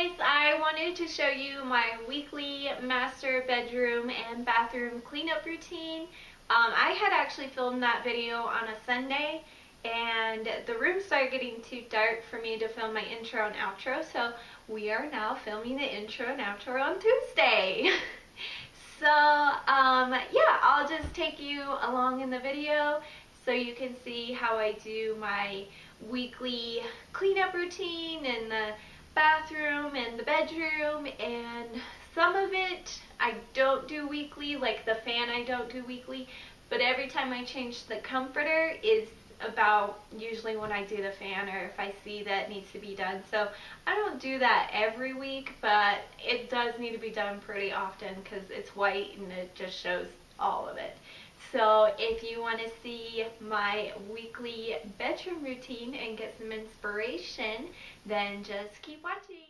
guys, I wanted to show you my weekly master bedroom and bathroom cleanup routine. I had actually filmed that video on a Sunday and the room started getting too dark for me to film my intro and outro, so we are now filming the intro and outro on Tuesday. So yeah, I'll just take you along in the video so you can see how I do my weekly cleanup routine in the bathroom and the bedroom, and some of it I don't do weekly, like the fan I don't do weekly, but every time I change the comforter is about usually when I do the fan or if I see that needs to be done. So I don't do that every week, but it does need to be done pretty often because it's white and it just shows all of it. So if you want to see my weekly bedroom routine and get some inspiration, then just keep watching.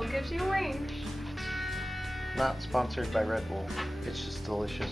Bull gives you wings. Not sponsored by Red Bull. It's just delicious.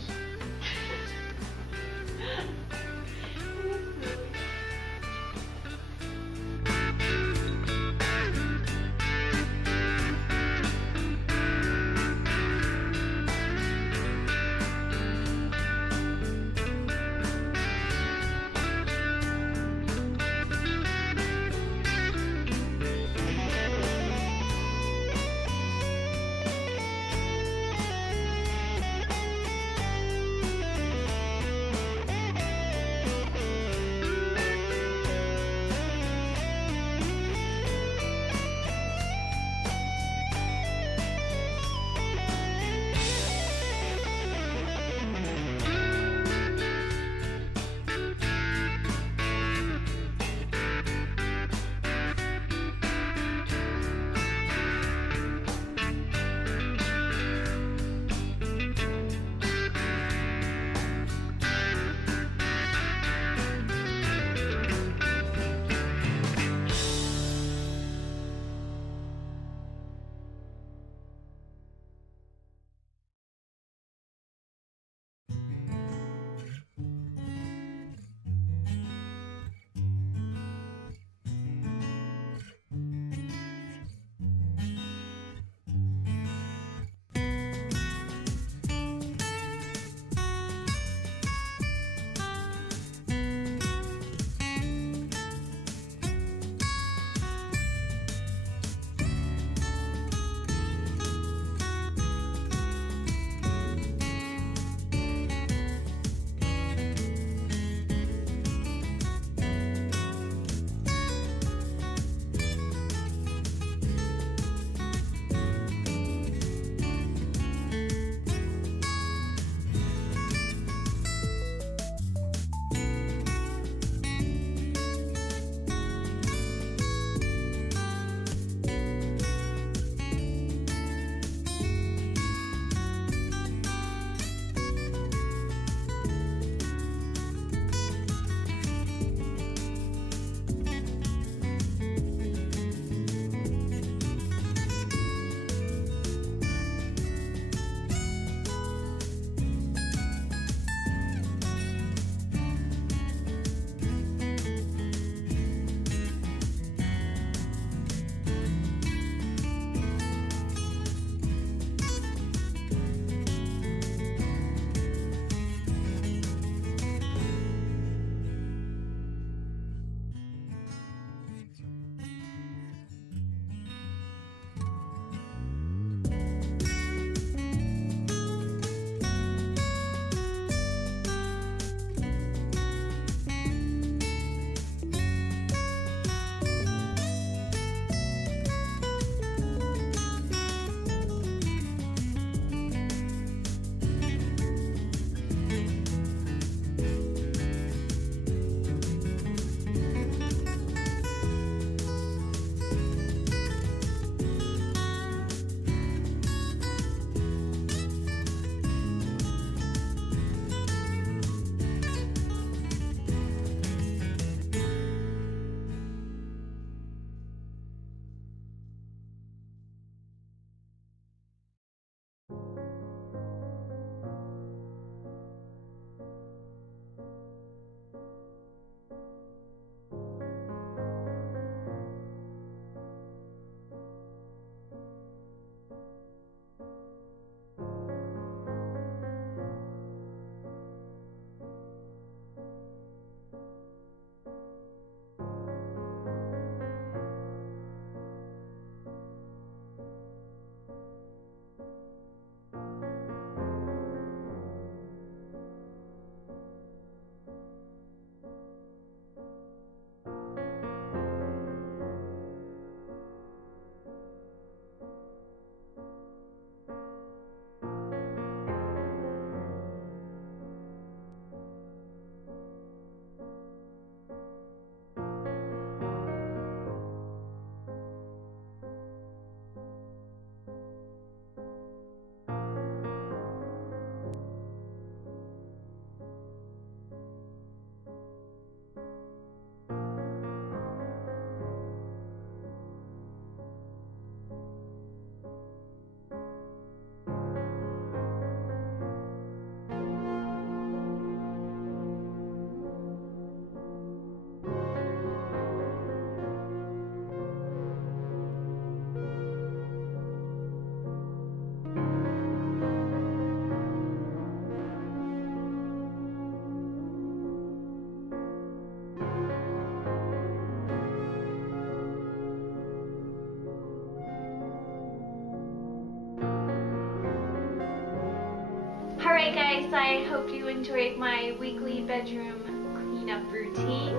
anyways, I hope you enjoyed my weekly bedroom cleanup routine.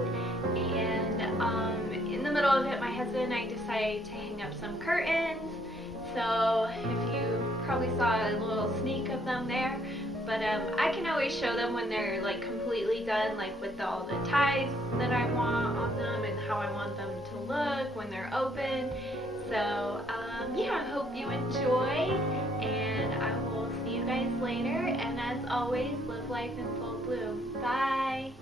And in the middle of it, my husband and I decided to hang up some curtains. So if you probably saw a little sneak of them there. But I can always show them when they're like completely done, like with all the ties that I want on them and how I want them to look when they're open. So yeah, I hope you enjoy, and I will see you guys later. And as always, live life in full bloom. Bye!